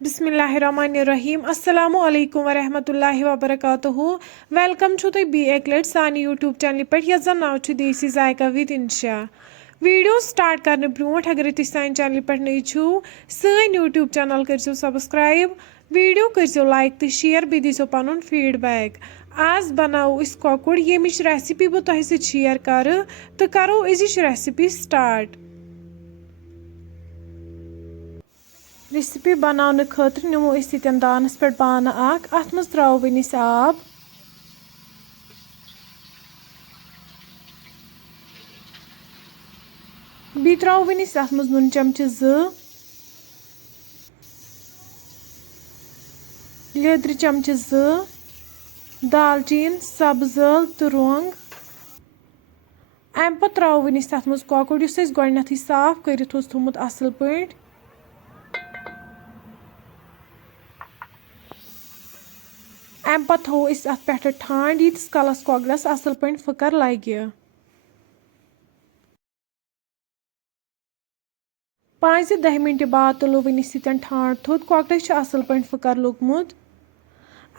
बिस्मिल्लाहिर्रहमानिर्रहीम अस्सलामु अलैकुम वरहमतुल्लाहि वबरकातुहू वेलकम छु तुई बी एक लट सानी यूट्यूब चैनल पे यस जन नाव छु देसी जायका विद इंशा वीडियो स्टार्ट करने ब्रोट अगर तुम सानी चैनल पे नई छु सन यूट्यूब चैनल करो सब्सक्राइब वीडियो करो लाइक तो शेयर बे दीजो पन फीडबैक आज बनाओ इस कॉकुड़ यमिच रेसिपी बह तुह सत शेयर कर तो करो अजिच रेसिपी स्टार्ट रेसिपी बनाने खतर निमो यन दानस पे बाना अत मज त्रो वनिस आब बी त्रो वनिस अत मज नून चमचे लेदर चमचे दालचीन सब्ज ٲl तो रोंग अम पे त्रो वनिस अत मज कॉकुड़ युस गोडनेथी साफ करित थोमुत असल पे अम पे थो अत पे ठंड यीतिस कलस कॉकड़स असल पे फकर लगे 5 से 10 मिनट बाद तुलो वनिस यन ठंड थोद कॉकड़स असल पे फकर लोगमुत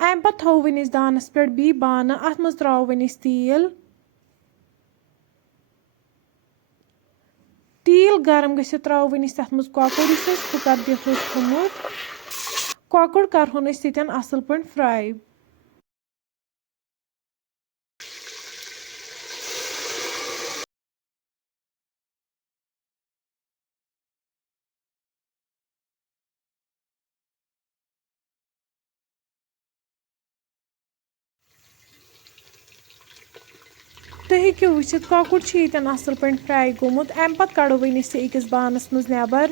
अम पे थो वनिस दानस पे बी बाना अत मज त्रो वनिस तील गरम गसित त्रो वनिस अत मज कॉकुड़ फकर दिथ थोमुत कॉकुड़ करहोन यन असल पे फ्राई तुम हेको वुचित कॉकुड़ यन असल पे फ्राई गोमुत अम पे कड़ो वनिस अकिस बानस मज नेबर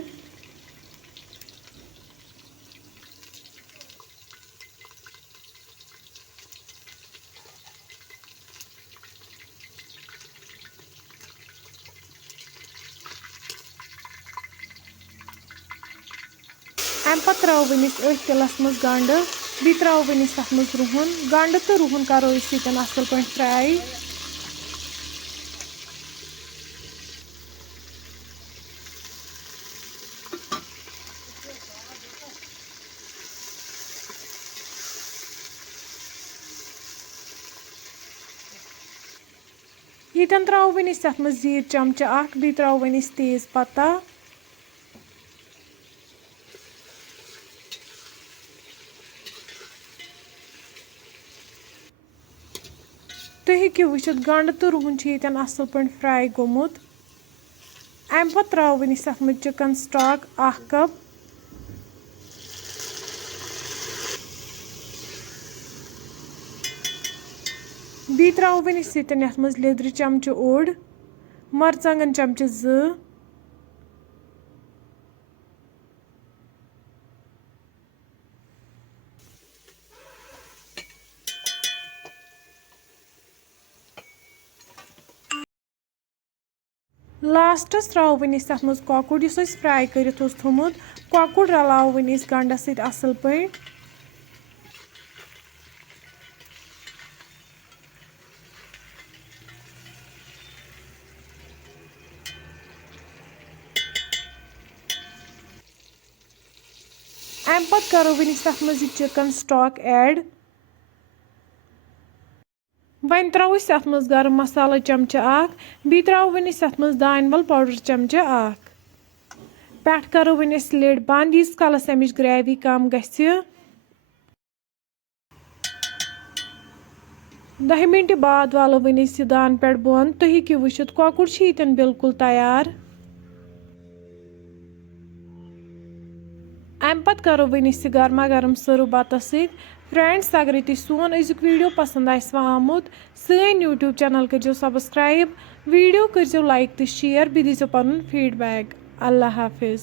अम पे त्रो वनिस तिलस मज गंड बी त्रो वनिस तथ मज रुहन गंड तो रुहन करो यन असल पे फ्राई यन त्रो वनिस तथ मज जीर चमचे बी त्रो वनिस तेज पत्ता तुम हेको वुचित गंड तो रुहन यन असल पे फ्राई गोमुत अम पे त्रो वनिस अत मज चिकन स्टॉक 1 कप बी त्रो वनिस यत मज लेदर चमचे ओड मरचंगन चमचे लास्टस त्रो वनिस तथ मज कॉकुड़ फ्राई करित थोमुत कॉकुड़ रलाओ वनिस गंडस सत असल पे अम पे करो वनिस तथ मज chicken stock add one throw अत मज गरम मसाला चमचे बी त्रो वनिस अत मज दान वल पाउडर चमचे पे करो वनिस लिड बंद यीस कलस अमिच ग्रेवी कम गछि 10 मिनट बाद वालो वनिस दान पे बंद तुम हेको वुचित कॉकुड़ यन बिल्कुल तैयार अम पे करो वनिस गर्मा गर्म सर्व बतस फ्रेंड्स अगर तुम सोन अजुक वीडियो पसंद आमुत सन यूट्यूब चैनल करो सब्सक्राइब वीडियो करो लाइक तो शेयर बे दीजो पन फीडबैक अल्लाह हाफिज।